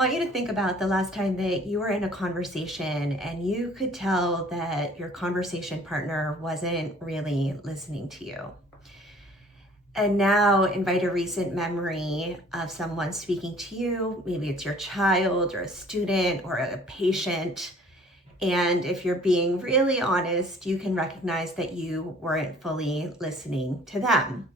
want you to think about the last time that you were in a conversation and you could tell that your conversation partner wasn't really listening to you. And now invite a recent memory of someone speaking to you. Maybe it's your child or a student or a patient. And if you're being really honest, you can recognize that you weren't fully listening to them.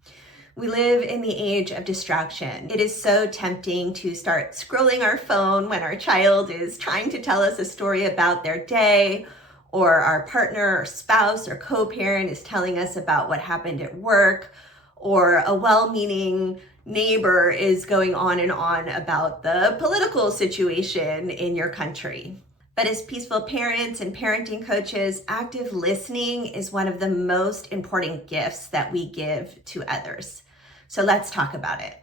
We live in the age of distraction. It is so tempting to start scrolling our phone when our child is trying to tell us a story about their day, or our partner or spouse or co-parent is telling us about what happened at work, or a well-meaning neighbor is going on and on about the political situation in your country. But as peaceful parents and parenting coaches, active listening is one of the most important gifts that we give to others. So let's talk about it.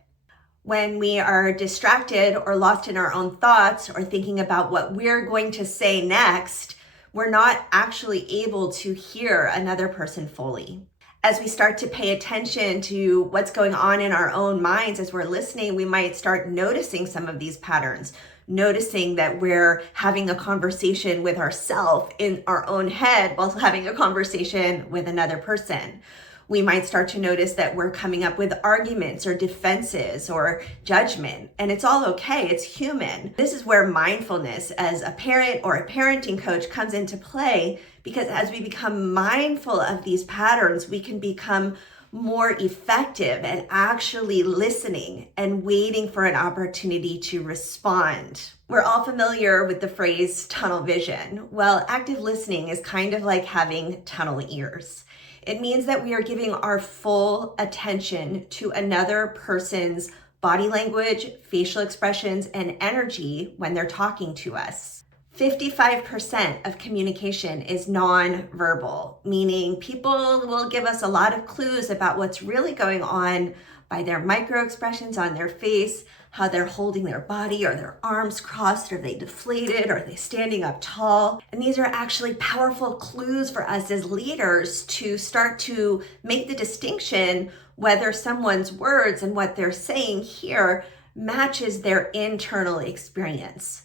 When we are distracted or lost in our own thoughts or thinking about what we're going to say next, we're not actually able to hear another person fully. As we start to pay attention to what's going on in our own minds as we're listening, we might start noticing some of these patterns, noticing that we're having a conversation with ourselves in our own head while having a conversation with another person. We might start to notice that we're coming up with arguments or defenses or judgment, and it's all okay. It's human. This is where mindfulness as a parent or a parenting coach comes into play, because as we become mindful of these patterns, we can become more effective at actually listening and waiting for an opportunity to respond. We're all familiar with the phrase tunnel vision. Well, active listening is kind of like having tunnel ears. It means that we are giving our full attention to another person's body language, facial expressions, and energy when they're talking to us. 55% of communication is nonverbal, meaning people will give us a lot of clues about what's really going on by their micro expressions on their face, how they're holding their body, or their arms crossed, are they deflated, are they standing up tall? And these are actually powerful clues for us as leaders to start to make the distinction whether someone's words and what they're saying here matches their internal experience.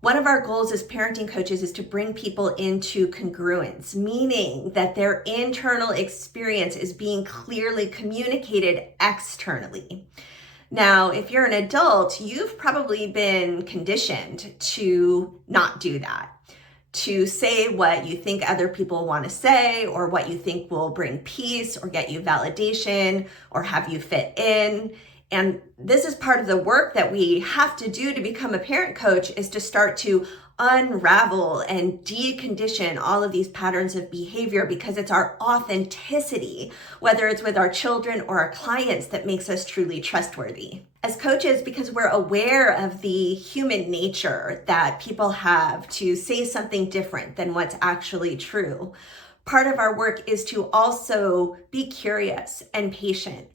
One of our goals as parenting coaches is to bring people into congruence, meaning that their internal experience is being clearly communicated externally. Now, if you're an adult, you've probably been conditioned to not do that, to say what you think other people want to say, or what you think will bring peace or get you validation or have you fit in. And this is part of the work that we have to do to become a parent coach, is to start to unravel and decondition all of these patterns of behavior, because it's our authenticity, whether it's with our children or our clients, that makes us truly trustworthy. As coaches, because we're aware of the human nature that people have to say something different than what's actually true, part of our work is to also be curious and patient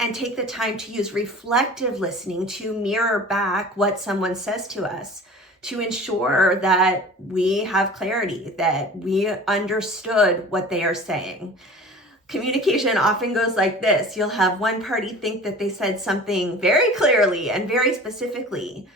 and take the time to use reflective listening to mirror back what someone says to us, to ensure that we have clarity, that we understood what they are saying. Communication often goes like this. You'll have one party think that they said something very clearly and very specifically,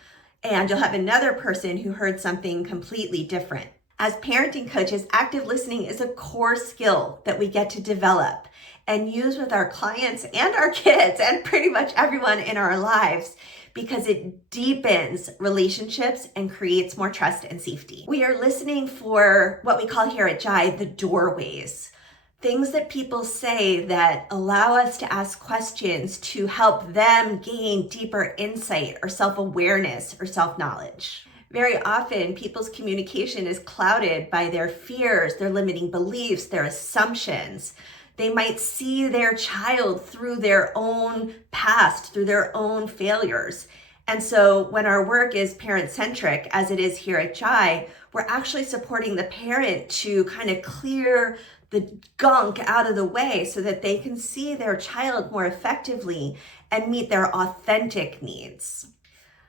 and you'll have another person who heard something completely different. As parenting coaches, active listening is a core skill that we get to develop and use with our clients and our kids and pretty much everyone in our lives, because it deepens relationships and creates more trust and safety. We are listening for what we call here at Jai the doorways, things that people say that allow us to ask questions to help them gain deeper insight or self-awareness or self-knowledge. Very often, people's communication is clouded by their fears, their limiting beliefs, their assumptions. They might see their child through their own past, through their own failures. And so when our work is parent-centric, as it is here at Jai, we're actually supporting the parent to kind of clear the gunk out of the way so that they can see their child more effectively and meet their authentic needs.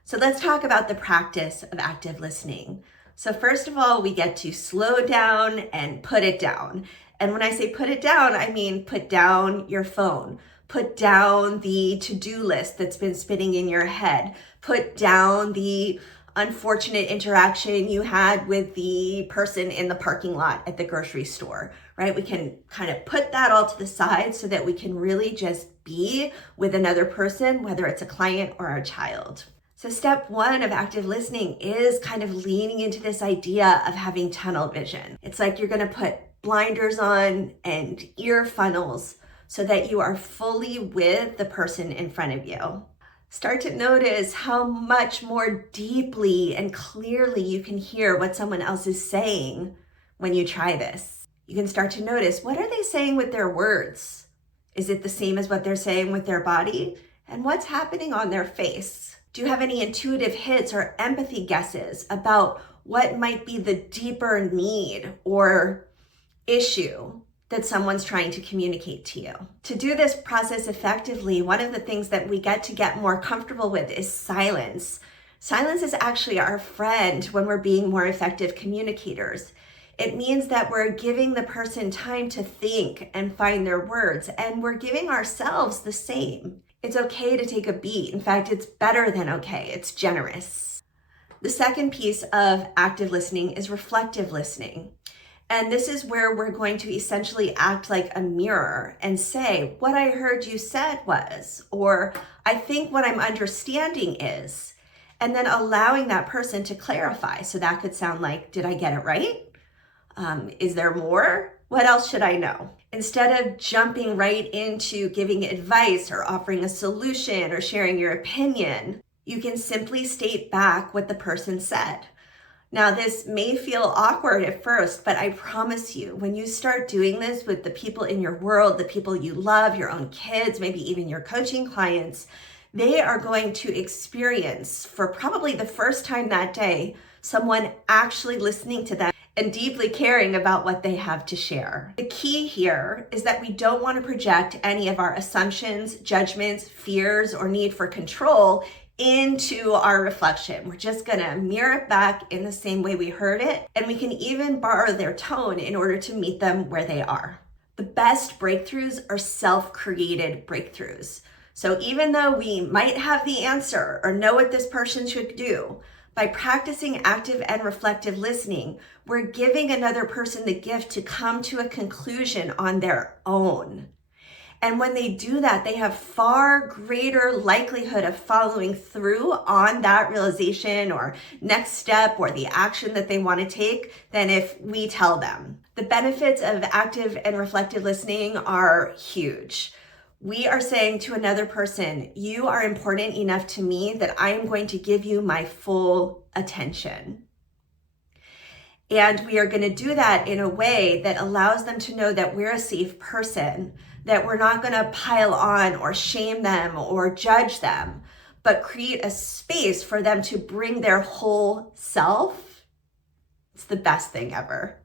So let's talk about the practice of active listening. So first of all, we get to slow down and put it down. And when I say put it down, I mean put down your phone, put down the to-do list that's been spinning in your head, put down the unfortunate interaction you had with the person in the parking lot at the grocery store, right? We can kind of put that all to the side so that we can really just be with another person, whether it's a client or a child. So step one of active listening is kind of leaning into this idea of having tunnel vision. It's like you're going to put blinders on and ear funnels so that you are fully with the person in front of you. Start to notice how much more deeply and clearly you can hear what someone else is saying when you try this. You can start to notice, what are they saying with their words? Is it the same as what they're saying with their body? And what's happening on their face? Do you have any intuitive hits or empathy guesses about what might be the deeper need or issue that someone's trying to communicate to you? To do this process effectively, one of the things that we get more comfortable with is silence. Silence is actually our friend when we're being more effective communicators. It means that we're giving the person time to think and find their words, and we're giving ourselves the same. It's okay to take a beat. In fact, it's better than okay. It's generous. The second piece of active listening is reflective listening. And this is where we're going to essentially act like a mirror and say, what I heard you said was, or I think what I'm understanding is, and then allowing that person to clarify. So that could sound like, did I get it right? Is there more? What else should I know? Instead of jumping right into giving advice or offering a solution or sharing your opinion, you can simply state back what the person said. Now, this may feel awkward at first, but I promise you, when you start doing this with the people in your world, the people you love, your own kids, maybe even your coaching clients, they are going to experience, for probably the first time that day, someone actually listening to them and deeply caring about what they have to share. The key here is that we don't want to project any of our assumptions, judgments, fears, or need for control into our reflection. We're just gonna mirror it back in the same way we heard it, and we can even borrow their tone in order to meet them where they are. The best breakthroughs are self-created breakthroughs. So even though we might have the answer or know what this person should do, by practicing active and reflective listening, we're giving another person the gift to come to a conclusion on their own. And when they do that, they have far greater likelihood of following through on that realization or next step or the action that they want to take than if we tell them. The benefits of active and reflective listening are huge. We are saying to another person, you are important enough to me that I am going to give you my full attention. And we are going to do that in a way that allows them to know that we're a safe person, that we're not going to pile on or shame them or judge them, but create a space for them to bring their whole self. It's the best thing ever.